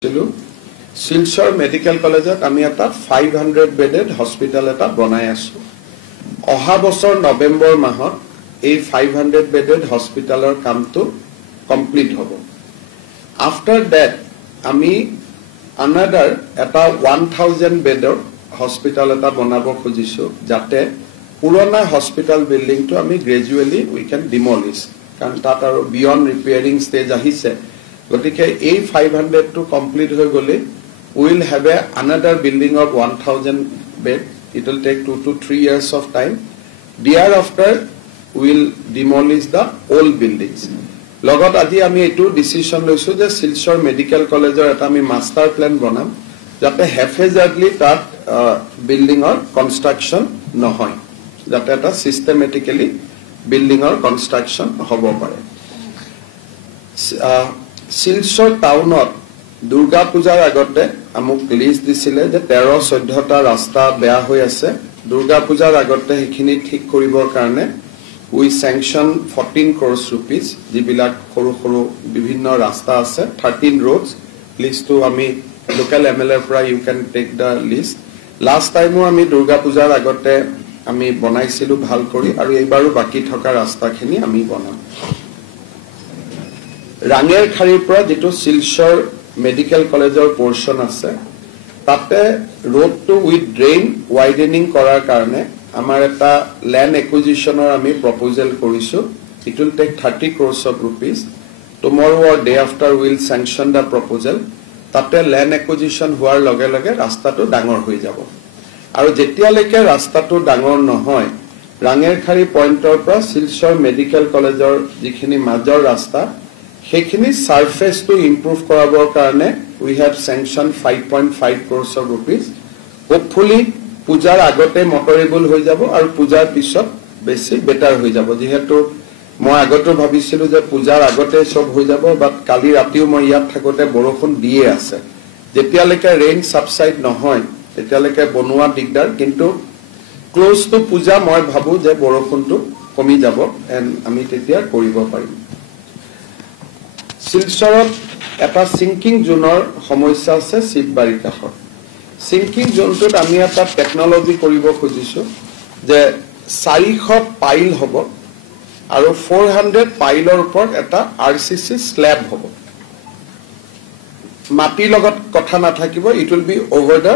Silchar Medical College আমি এটা 500 bedded hospital এটা বনাই আছো অহা বছৰ নৱেম্বৰ মাহত এই 500 বেডেড হসপিটালৰ কামটো কমপ্লিট হ'ব আফটাৰ দ্যাট আমি another এটা 1000 বেডৰ হসপিটাল এটা বনাব খুজিছো যাতে পুৰণা হসপিটাল বিল্ডিংটো আমি গ্ৰেজুৱেলি উই ক্যান ডিমলিশ কাৰণ তাত আৰু বিয়ন্ড ৰিপেয়াৰিং ষ্টেজ আহিছে গতিকে এই 500 to complete হৈ গলে we will have another building of 1000 bed. It will take 2 to 3 years of time. Thereafter we will demolish the old buildings. Logot aji ami etu decision loisu je Silchar Medical College or eta ami master plan banam jate haphazardly that building or construction nohoy jate eta systematically building or construction hobo pare Silchar town or Durga Pujar agote amuk list disile je 13-14 ta rasta beya hoi ase Durga Pujar agote hekhini thik koribor karone we sanction 14 crores rupees jibilak khoru khoru bibhinno rasta ase 13 roads list to ami local MLA pra you can take the list last time ami Durga Pujar agote ami bonaisilu bhal kori aru eibaru baki thoka rasta khini ami bonam Ranger Kharir pra jitu Silchar Medical College or portion আছে তাতে road to with drain widening কৰাৰ কাৰণে আমাৰ এটা land acquisition আমি proposal কৰিছো it will take 30 crores of rupees tomorrow or day after we will sanction the proposal তাতে land acquisition হোৱাৰ লগে লগে ৰাস্তাটো ডাঙৰ হৈ যাব আৰু যেতিয়ালৈকে ৰাস্তাটো ডাঙৰ নহয় ৰাঙেৰখাৰী পইণ্টৰ পৰা Silchar Medical Collegeৰ যিখিনি মাজৰ ৰাস্তা Hekhini surface to improve korabor karone we have sanctioned 5.5 crores of rupees. Hopefully pujar agote motorable hoi jabo aru pujar pisot besi better hoi jabo jehetu moi agoto bhabisilu je pujar agote sob hoi jabo but kali ratiu moi yat thakote borokhon die ase jetialeke rain subside nohoy etialeke bonua digdar kintu close to puja moi bhabu je borokhon tu komi jabo and ami tetia koribo parim Silcharot eta sinking zoneor সমস্যা আছে শিববাৰী কাষত sinking zone টোত আমি এটা technology কৰিব খুজিছো যে 400 পাইল হ'ব আৰু 400 পাইলৰ ওপৰত এটা RCC স্ল্যাব হ'ব মাটি লগত কথা নাথাকিব it will be over the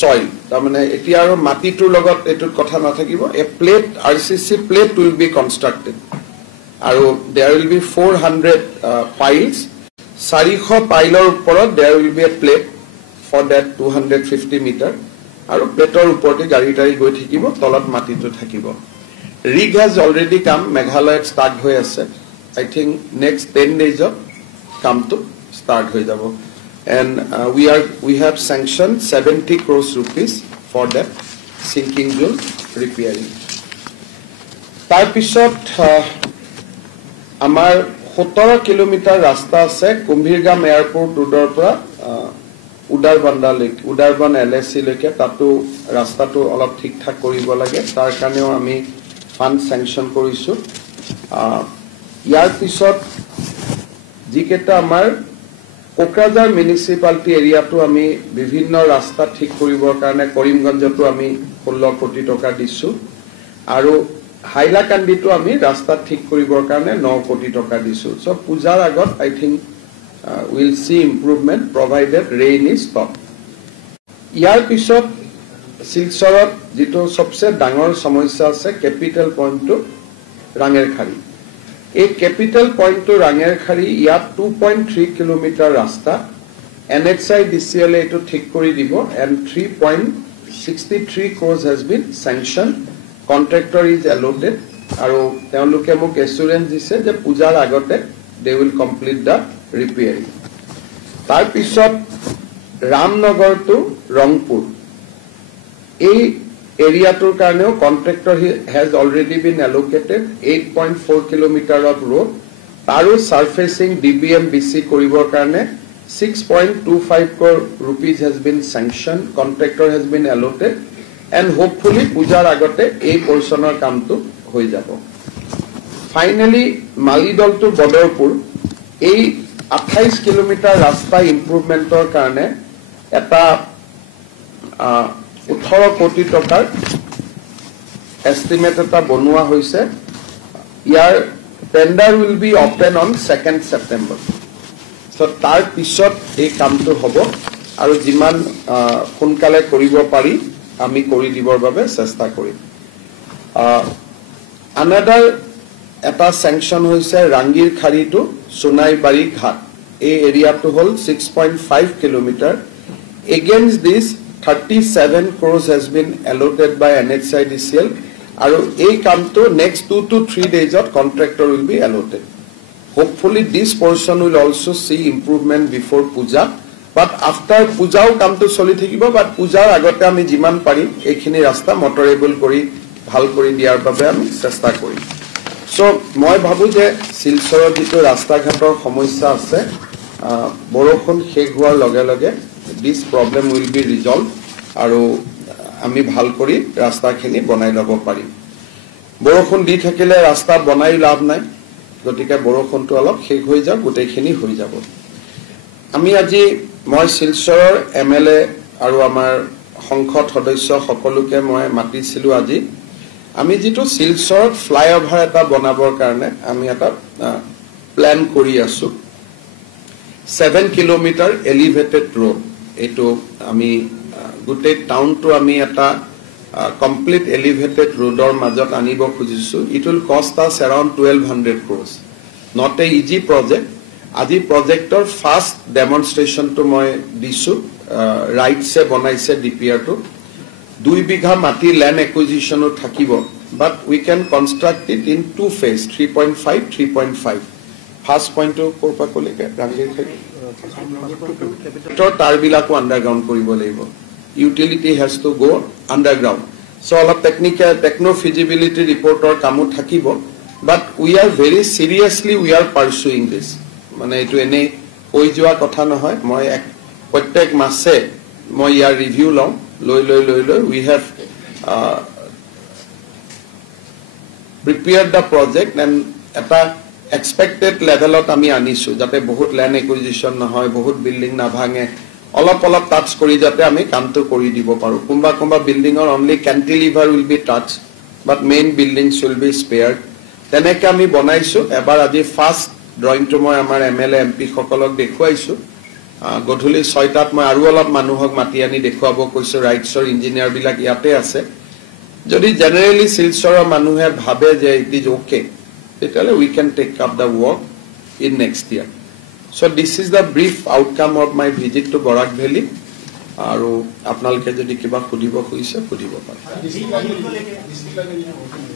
soil তাৰ মানে এতিয়া আৰু মাটিটোৰ লগত এটোত কথা নাথাকিব a plate RCC plate will be constructed Aru there will be 400 piles. 400 pilor upor there will be a plate for that 250 meter. Aru plateor uporte gari tari goi thakibo tolat mati to thakibo. Rig has already come. Meghalaya start hoi ase. I think next 10 days of come to start hoi jabo. And we have sanctioned 70 crores rupees for that sinking zone repairing. Tar pisot আমাৰ 17 kilometre ৰাস্তা আছে কুম্ভীৰগাম airport ৰোডৰ পৰা উদাৰবন LSC লৈকে তাতো ৰাস্তাটো অলপ ঠিকঠাক কৰিব লাগে তাৰ কাৰণেও আমি ফান্ড স্যাংশন কৰিছো ইয়াৰ পিছত যিকেটা আমাৰ কোকৰাঝাৰ মিউনিসিপালিটি এৰিয়াটো আমি বিভিন্ন ৰাস্তা ঠিক কৰিবৰ কাৰণে কৰিমগঞ্জতো আমি 16 কোটি টকা দিছো আৰু Hailakandi to ami rasta thik koribor karone 9 koti toka disu so pujar agot I think we'll see improvement provided rain is stopped yar pisot Silcharot jito sobse dangor samossya ase capital point to Rangerkhari ei capital point to Rangerkhari yat 2.3 kilometer rasta NHI DCLA to thik kori dibo and 3.63 crores has been sanctioned Contractor is allotted aru teoluke mok assurance dise je pujar agote they will complete the repairing tar pisot Ramnagar to Rangpur ei area tur karneo contractor has already been allocated 8.4 kilometer of road taru surfacing DBM-BC koribor karone 6.25 crore rupees has been sanctioned contractor has been allotted and hopefully pujar agote ei portionor kam tu hoi jabo finally Malidol to Bodorpur ei 28 kilometre ৰাস্তা ইম্প্ৰুভমেণ্টৰ কাৰণে এটা 18 কোটি টকাৰ estimate এটা বনোৱা হৈছে ইয়াৰ tender will be open on 2nd September so তাৰ পিছত এই কামটো হ'ব আৰু যিমান সোনকালে কৰিব পাৰি আমি কৰি দিবৰ বাবে চেষ্টা কৰিম another এটা স্যাংশন হৈছে ৰাংগীৰ খাৰী টু সোনাইবাৰী ঘাট এই এৰিয়াটো হল 6.5 kilometre against this 37 crores has been allotted by NHIDCL আৰু এই কামটো next 2 to 3 days of contractor will be allotted hopefully this portion will also see improvement before puja but after puja কামটো চলি থাকিব but pujar আগতে আমি যিমান পাৰিম এইখিনি ৰাস্তা মটৰেবল কৰি ভাল কৰি দিয়াৰ বাবে আমি চেষ্টা কৰিম সো মই ভাবো যে শিলচৰৰ যিটো ৰাস্তা ঘাটৰ সমস্যা আছে বৰষুণ শেষ হোৱাৰ লগে লগে this problem will be resolved আৰু আমি ভাল কৰি ৰাস্তাখিনি বনাই ল'ব পাৰিম বৰষুণ দি থাকিলে ৰাস্তা বনাই লাভ নাই গতিকে বৰষুণটো অলপ শেষ হৈ যাওক গোটেইখিনি হৈ যাব আমি আজি মই শিলচৰৰ এমএলএ আৰু আমাৰ সংসদ সদস্য সকলোকে মই মাতিছিলো আজি আমি যেটো শিলচৰত ফ্লাইওভাৰ এটা বনাবৰ কাৰণে আমি এটা প্ল্যান কৰি আছো 7 কিলোমিটাৰ এলিভেটেড ৰোড এটো আমি গোটেই টাউনটো আমি এটা কমপ্লিট এলিভেটেড ৰোডৰ মাজত আনিব খুজিছো ইট উইল কষ্ট us around 1200 crores not a easy project আজি প্ৰজেক্টৰ ফাৰ্স্ট ডেমনস্ট্ৰেচন তো মই দিছো ৰাইট সে বনাইছে ডিপিআৰ তো 2 বিঘা মাটি ল্যান্ড একুইজিশনও থাকিব but we can construct it in two phase 3.5 3.5 first point to korpa koleke rangir khari to tar bilako underground koribo laibo utility has to go underground so all of techno feasibility report or kamu thakibo but we are very seriously we are pursuing this mane etu ene koi joa kotha nohoy moi ek prottek mase moi yar review loi we have prepared the project and eta expected level ot ami anisu jate bahut land acquisition na hoy bahut building na bhange olop touch kori jate ami kamto kori dibo paru kumba building or only cantilever will be touched but main buildings will be spared teneke ami banaisu ebar aji first drawing to moi amar MLA MP sokolok dekhuaisu godhuli 6 tat moi aru olop manuhok mati ani dekhuabo koisu rights or engineer bilak iate ase যদি generally শিলচৰৰ মানুহে ভাবে যে it is okay তেতিয়ালে we can take up the work in next year so this is the brief outcome of my visit to Barak Valley আৰু আপোনালোকে যদি কিবা খুদিব খুইছে খুদিব পাৰে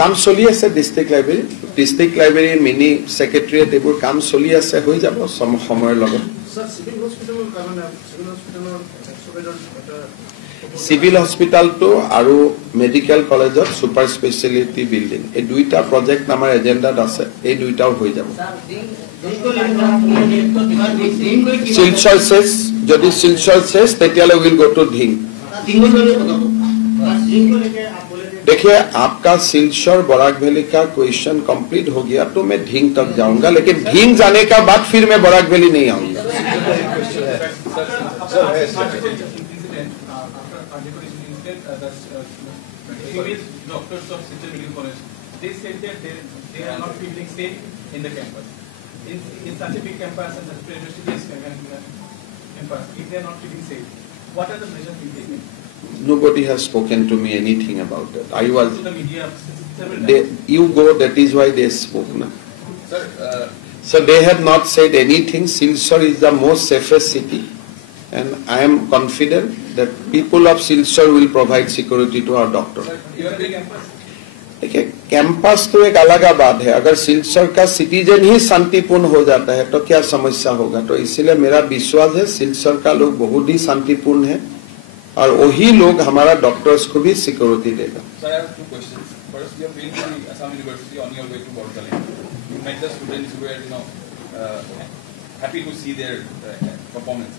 কাম চলি আছে ডিস্ট্ৰিক্ট লাইব্ৰেৰী মিনি সেক্ৰেটাৰিয়েট এবোৰ কাম চলি আছে হৈ যাব সময়ৰ লগত স্যাৰ সিভিল হসপিটালৰ কাৰণে civil হসপিটালৰ Civil Hospital to Aru Medical College of Super Speciality Building. A duita project namar agenda ase. A duita hoi jabo. Silchar says, jodi Silchar says, tetiale will go to Dhing. देखिए आपका Silchar Barack valley का question complete हो गया तो मैं ढींग तक जाऊंगा लेकिन ढींग जाने का बाद फिर मैं बराक वैली नहीं आऊंगा doctors of Silchar Medical College, they said that they are not feeling safe in the campus. In such a big campus and such a prestigious campus, if they are not feeling safe, what are the measures being taken? Nobody has spoken to me anything about that. I was. To the media, you go. That is why they spoke. Na? Sir, so they have not said anything. Silchar is the most safest city. And I am confident that people of Silchar will provide security to our doctor. देखिए campus तो एक अलग बात है अगर सिलचर का citizen ही शांतिपूर्ण हो जाता है तो क्या समस्या होगा तो इसलिए मेरा विश्वास है सिलचर का लोग बहुत ही शांतिपूर्ण है और वही लोग हमारा डॉक्टर्स को भी सिक्योरिटी देगा Sir, I have two questions. First, you have been to Assam University on your way to Boracay. You met the students who were happy to see their performance.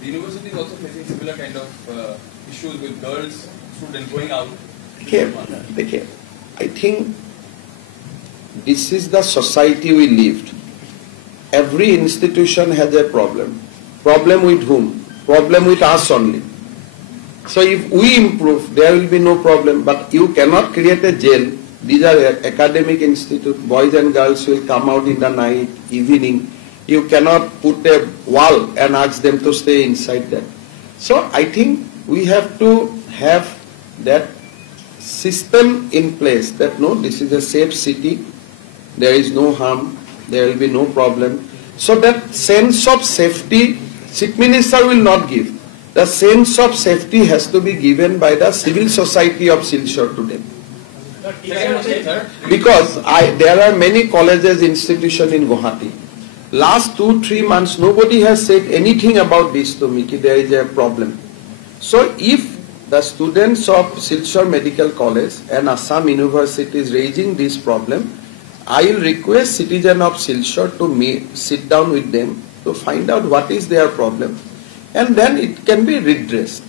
The university is also facing similar kind of issues with girls, students going out. Okay. I think this is the society we lived. every institution has a problem. Problem with whom? Problem with us only. So if we improve, there will be no problem. But you cannot create a jail. These are academic institutes. Boys and girls will come out in the night, evening. You cannot put a wall and ask them to stay inside that. So I think we have to have that system in place that no, this is a safe city. There is no harm. There will be no problem. So that sense of safety, Chief Minister will not give. The sense of safety has to be given by the civil society of Silchar to them. Because there are many colleges, institutions in Guwahati. Last 2-3 months, nobody has said anything about this to me, that there is a problem. So if the students of Silchar Medical College and Assam University is raising this problem, I will request citizens of Silchar to sit down with them to find out what is their problem, and then it can be redressed.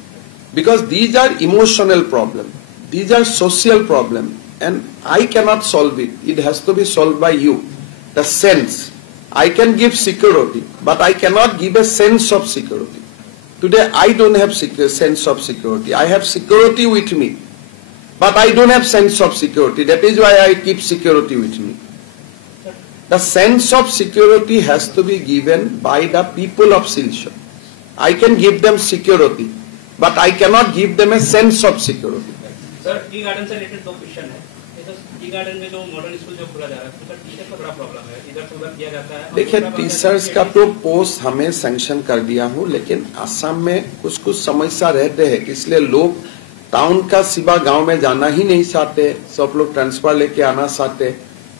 Because these are emotional problems, these are social problems, and I cannot solve it. It has to be solved by you. The sense. I can give security, but I cannot give a sense of security. Today I don't have sense of security. I have security with me, but I don't have sense of security. That is why I keep security with me. The sense of security has to be given by the people of Silchar. I can give them security, but I cannot give them a sense of security. Sir, tea garden say related दो question है। Tea garden में जो modern school जो खुला जा रहा है, उसका टीचर का बड़ा प्रॉब्लम है। इधर से उधर किया जाता है। देखिए, टीचर्स का तो पोस्ट हमें सैंक्शन कर दिया हूँ, लेकिन असम में कुछ समस्या रहते हैं, इसलिए लोग टाउन का सिवा गांव में जाना ही नहीं चाहते। सब लोग ट्रांसफर लेके आना चाहते,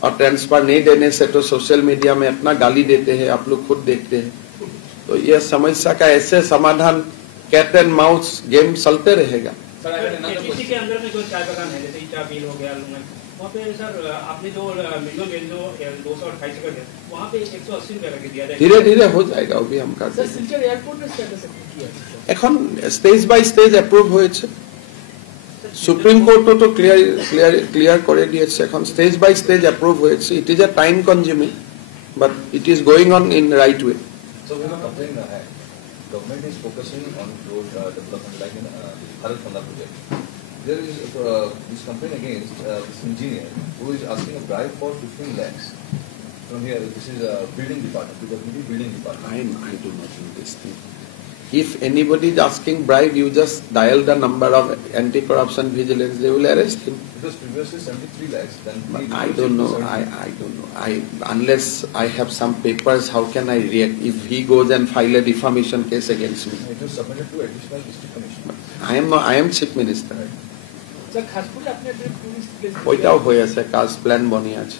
और ट्रांसफर नहीं देने से तो सोशल मीडिया में अपना गाली देते हैं, आप लोग खुद देखते हैं। तो यह समस्या का ऐसे समाधान कैट एंड माउस गेम चलते रहेगा। इसी के अंदर में जो चाय बागान है, जैसे ईटा बिल हो गया, वहाँ पे सर आपने जो मिनिमम वेज जो 228 का है, वहाँ पे 180 रुपए करके दिया जाए। धीरे धीरे हो जाएगा, अभी हम कर देंगे। सिलचर एयरपोर्ट में स्टेटस किया এখন স্টেজ বাই স্টেজ অ্যাপ্রুভ হয়েছে। সুপ্রিম কোর্টও তো ক্লিয়ার করে দিয়েছে। এখন স্টেজ বাই স্টেজ অ্যাপ্রুভ হয়েছে। It is a time consuming, but it is going on in right way. So we have complained that government is focusing on road development, like in Bharat Mala project. There is this complaint against this engineer who is asking a bribe for 15 lakhs from here. This is a building department, because we building department. I do not know this thing. If anybody is asking bribe, you just dial the number of anti-corruption vigilance. They will arrest him. It was previously 73 lakhs. Then I don't know. I don't know. Unless I have some papers, how can I react if he goes and file a defamation case against me? It was submitted to additional district commissioner. I am chief minister. Sir Khaspur अपने tourist place ওইটাও হয়ে আছে, কাজ plan বনি আছে।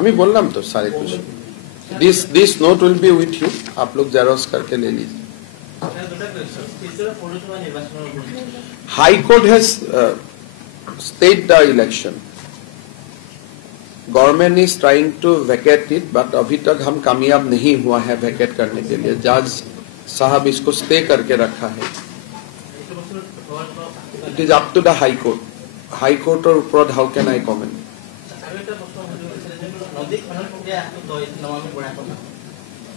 আমি বললাম তো सारे कुछ। This note will be with you. आप लोग जेरोक्स करके ले लीजिए। High Court has stayed the election. Government is trying to vacate it, but अभी तक हम कामयाब नहीं हुआ है वैकेट करने के लिए। जज साहब इसको स्टे करके रखा है। It is up to the High Court. High Court और ऊपर how can I comment?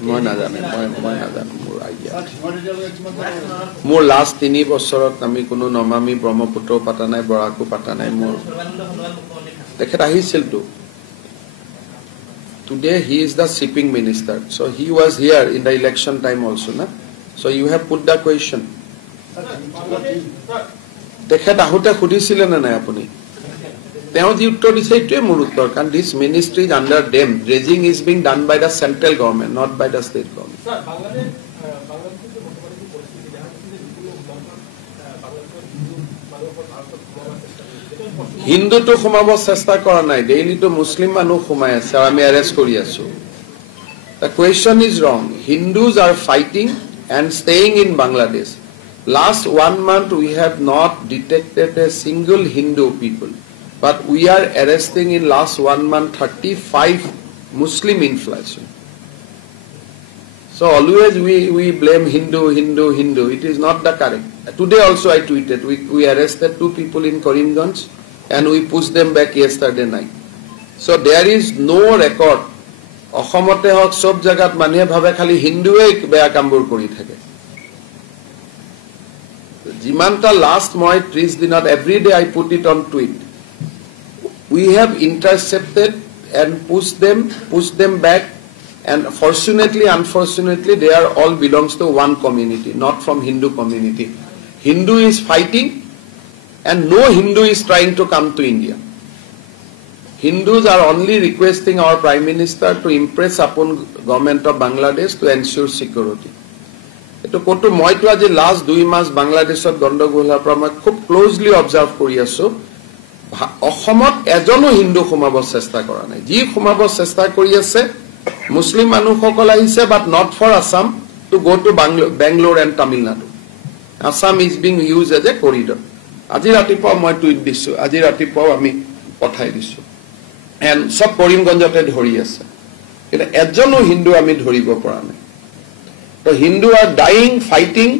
মই নাজানো, মোৰ আইডিয়া। মোৰ লাষ্ট 3 বছৰত আমি কোনো নমামি ব্ৰহ্মপুত্ৰ পাতা নাই, বৰাকো পাতা নাই। মোৰ তেখেত আহিছিলতো। Today he is the shipping minister, so he was here in the election time also, na? So you have put the question. তেখেত আহোঁতে সুধিছিলে নে নাই আপুনি? তেওঁ যি উত্তৰ দিছে এইটোৱে মোৰ উত্তৰ, কাৰণ this ministry is under them. Dredging is being done by the central government, not by the state government. হিন্দুটো সোমাব চেষ্টা কৰা নাই, ডেইলিটো মুছলিম মানুহ সোমাই আছে আৰু আমি এৰেষ্ট কৰি আছো। The question is wrong. Hindus are fighting and staying in Bangladesh. Last 1 month we have not detected a single Hindu people, but we are arresting in last 1 month 35 Muslim inflation. So always we blame Hindu. It is not the correct. Today also I tweeted, we arrested 2 people in Karimganj and we pushed them back yesterday night. So there is no record. অসমতে হওক সব জায়গাত মানুহে ভাবে খালি হিন্দুৱে বেয়া কামবোৰ কৰি থাকে যিমানটা লাষ্ট মই 30 দিনত every day I put it on tweet we have intercepted and push them back and fortunately unfortunately they are all belongs to one community not from Hindu community Hindu is fighting and no Hindu is trying to come to India Hindus are only requesting our Prime Minister to impress upon government of Bangladesh to ensure security. Eto koto moi to aji last 2 months Bangladeshot gondogol pra moi khub closely observe kori aso. Ohomot ejono Hindu khumabo chesta kora nai. Ji khumabo chesta kori ase Muslim manu hokol ahise but not for Assam to go to Bangalore and Tamil Nadu. Assam is being used as a corridor. Aji ratipuwa moi tweet disu. Aji ratipuwa ami pothai disu. And sab Karimganjate dhori ase eta ejono Hindu ami dhoribo পৰা নাই তো Hindu are dying fighting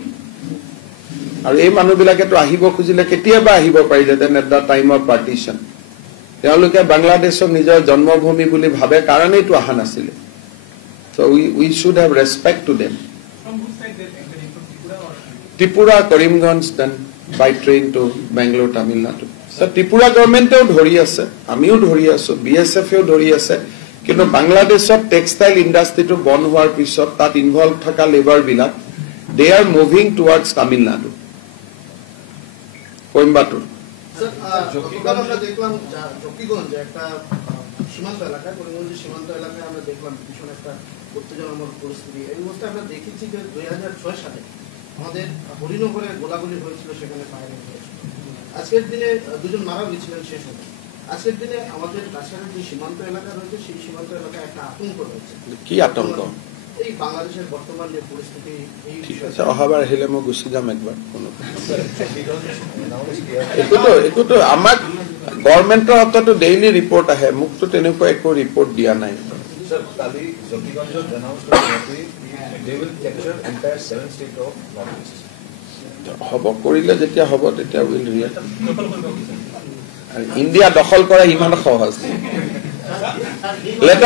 আৰু এই মানুহবিলাকে তো আহিব খুজিলে কেতিয়াবা আহিব পাৰিলেতেন at the time of partition তেওঁলোকে বাংলাদেশৰ নিজৰ জন্মভূমি বুলি ভাবে কাৰণেই তো আহা নাছিলে so we should have respect to them from which side they entering from Tripura Karimganj then by train to Bangalore Tamil Nadu So Tripura government dhori ase, amiu dhori aso, BSF dhori ase, kintu Bangladeshot textile industry to bon hoar pisot tat involved thaka labor bilak, they are moving towards Tamil Nadu. Coimbatore. Sir, গতকাল আমরা দেখলাম জকিগঞ্জ একটা সীমান্ত এলাকা করিমগঞ্জ সীমান্ত এলাকায় আমরা দেখলাম ভীষণ একটা উত্তেজনামূলক পরিস্থিতি এই অবস্থায় আমরা দেখেছি যে 2006 সালে আমাদের হরিনগরে গোলাগুলি হয়েছিল সেখানে ফায়ারিং হয়েছিল আজকের দিনে দুজন মারা গিয়েছিলেন শেষ হতে আজকের দিনে আমাদের কাছাকাছি যে সীমান্ত এলাকা রয়েছে সেই সীমান্ত এলাকায় একটা আতঙ্ক রয়েছে কি আতঙ্ক এই বাংলাদেশের বর্তমান যে পরিস্থিতি এই ঠিক আছে অহাবাৰ আহিলে মই গুচি যাম একবাৰ কোনো একুতো আমাক গভৰ্ণমেণ্টৰ হাততো ডেইলি ৰিপৰ্ট আহে মুকতো তেনেকুৱা একো ৰিপৰ্ট দিয়া নাই Sir, Kali Jyotiganj announced that they will capture entire 7 states of Northeast. হব কৰিলে যেতিয়া হব তেতিয়া উইল ৰিয়েক্ট ইন্ডিয়া দখল কৰা ইমান সহজ let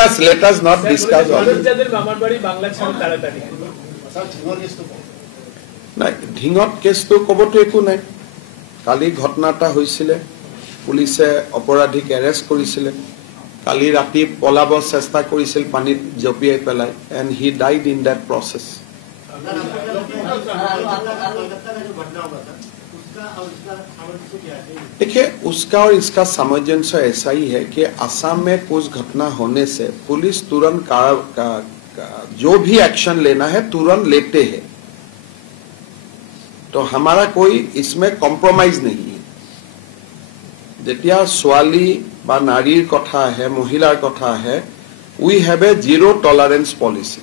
us not discuss all যাদের মামার বাড়ি বাংলা ছাড় তাড়াতাড়ি নাই ঢিঙত কেছটো কবতো একো নাই কালি ঘটনাটা হৈছিল পুলিচে অপৰাধীক এৰেষ্ট কৰিছিল কালি ৰাতি পলাব চেষ্টা কৰিছিল পানীত জপিয়াই পেলাই and he died in that process देखिए उसका और इसका सामंजस्य ऐसा ही है कि असम में कुछ घटना होने से पुलिस तुरंत जो भी एक्शन लेना है तुरंत लेते हैं तो हमारा कोई इसमें कॉम्प्रोमाइज नहीं है जेतिया स्वाली बा नारीर कथा है महिलार कथा है we have a zero tolerance policy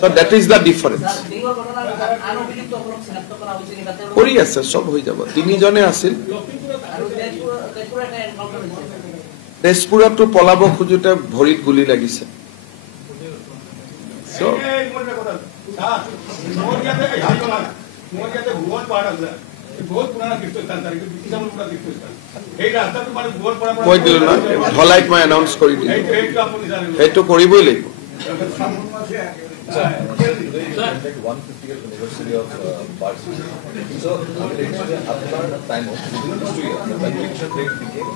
so that is the difference কৰি আছে সব হৈ যাব তিনিজনে আছিল তেজপুৰতো পলাব খুজুতে ভৰিত গুলি লাগিছে so কৈ দিলো না ঢলাইত মই এনাউন্স কৰি দিলো সেইটো কৰিবই লাগিব Like 150th anniversary of Parsi. So, after time of 2 years, the election date became